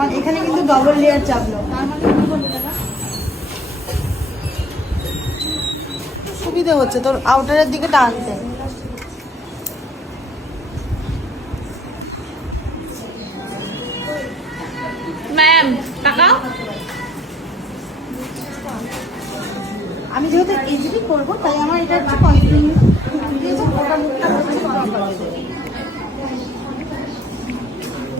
আর এখানে কিন্তু double layer চাপলো, তার মানে কি বলতে দাদা সুবিধা হচ্ছে তোর আউটারের দিকে টানতে। ম্যাম টাকা আমি যেহেতু ইজিলি করবো তাই আমার এটা একটু কন্টিনিউ দিয়েছে, ওটা মুখটা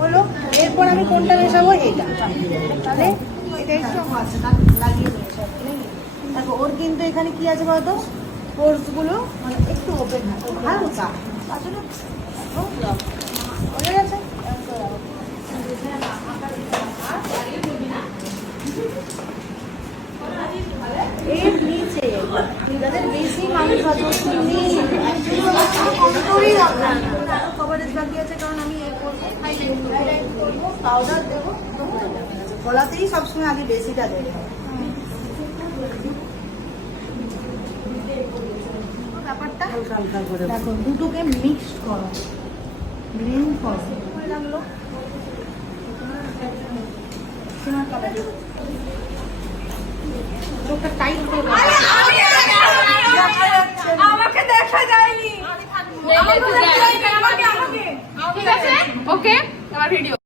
হলো। এরপর আমি কোনটা মেশাবো, এটা। তাহলে এটা একটু লাগিয়ে দিয়েছে। দেখো ওর কিন্তু এখানে কি আছে বলতো, পোর্সগুলো মানে একটু ওপেন হালকা আসলে হয়ে গেছে। এর নিচে যাদের বেশি মানুষ আছে কভারেজ বাকি আছে, কারণ আমি পাউডার দেবো, গলাতেই সবসময় আগে বেশিটা দেবো। ব্যাপারটা দেখো দুটোকে মিক্সড করো, ব্লেন্ড করো। লাগলো চোখটা টাইট করে আমাকে দেখা যায়নি। ঠিক আছে ওকে, আমার ভিডিও